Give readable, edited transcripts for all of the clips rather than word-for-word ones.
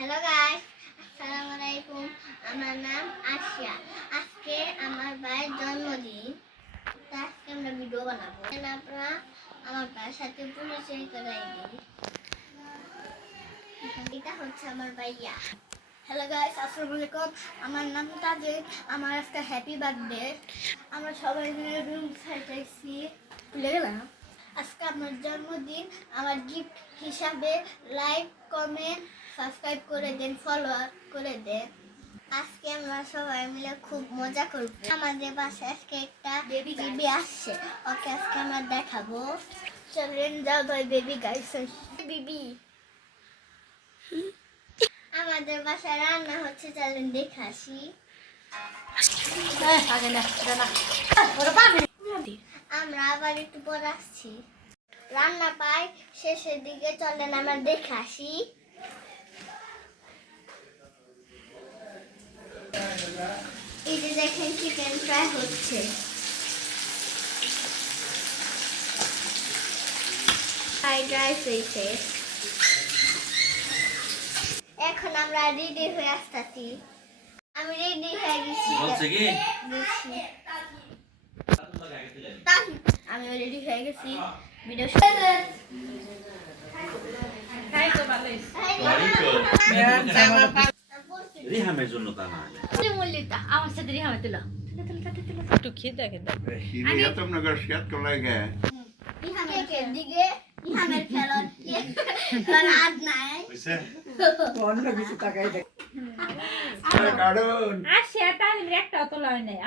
Hello guys, আসসালামু আলাইকুম। আমার নাম আশিয়া। আজকে আমার ভাইয়ের জন্মদিন, তো আজকে আমরা ভিডিও বানাবো। আপনারা আমার ভাইয়ের সাথে পরিচয় করাই দিই। এটা হচ্ছে আমার ভাইয়া। হ্যালো গাইস, আসসালামু আলাইকুম। আমার নাম তাজিদ। আমার আজকে হ্যাপি বার্থডে। আমরা সবাই মিলে রুম সাজাইছি। ভুলে গেলাম। আজকে আমার জন্মদিন। আমার গিফট হিসাবে লাইক, কমেন্ট, সাবস্ক্রাইব করে দেন, ফলো করে দেন। আজকে আমরা সবাই মিলে খুব মজা করব। আমাদের বাসায় আজকে একটা বেবি আসছে, ওকে আজকে আমরা দেখাবো। চলেন যাও ভাই, বেবি গাইস বেবি। আমাদের বাসায় রান্না হচ্ছে, চলেন দেখে আসি। আমরা আবার একটু পর আসছি। রান্না পাই শেষের দিকে, চলেন আমরা দেখে আসি। এই যে দেখেন, চিকেন ফ্রাই হচ্ছে। ফ্রাইড রাইস হয়েছে। এখন আমরা রেডি হয়ে আসতেছি। আমি রেডি হয়ে গেছি। আমি রেডি হয়ে গেছি। ভিডিও রিহামের জন্য তা না আমার সাথে রিহামে তুলো একটু খেতে খেতে ইহামের দিকে ইহামের খেলার হাত নাই। অন্য কিছু টাকাই দেখ আর সেটা একটা তোলা হয় নাই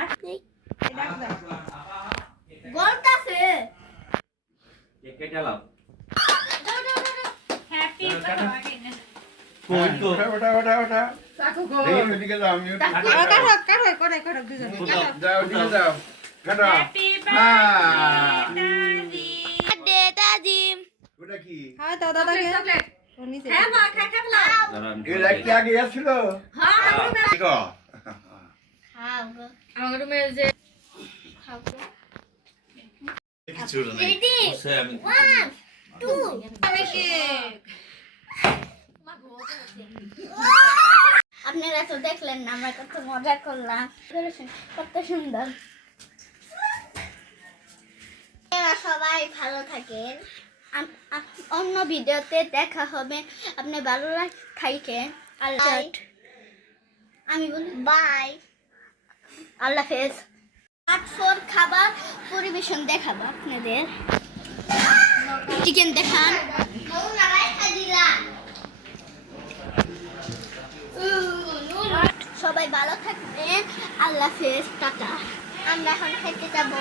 বলতাছে কেটে লাও হ্যাপি কই তো চাকু গো কাটো করে দুজন হ্যাপি বার্থডে দাদিম। হ্যাঁ দাদা চকলেট হ্যাঁ মা খা ফেলা খাও গো, আমার রুমে যে খাও গো। কিছু না রেডি, আমি 1 2 আপনারা তো দেখলেন না আমরা কত মজা করলাম। কত সুন্দর। আপনারা সবাই ভালো থাকেন। অন্য ভিডিওতে দেখা হবে। আপনি ভালো থাকেন। আল্লাহ, আমি বলি বাই, আল্লাহ হাফেজ। 8-4 খাবার পরিবেশন দেখাবো আপনাদের। চিকেন দেখান। সবাই ভালো থাকবেন। আল্লাহ হাফেজ, টাটা। আমরা এখন খেতে যাবো।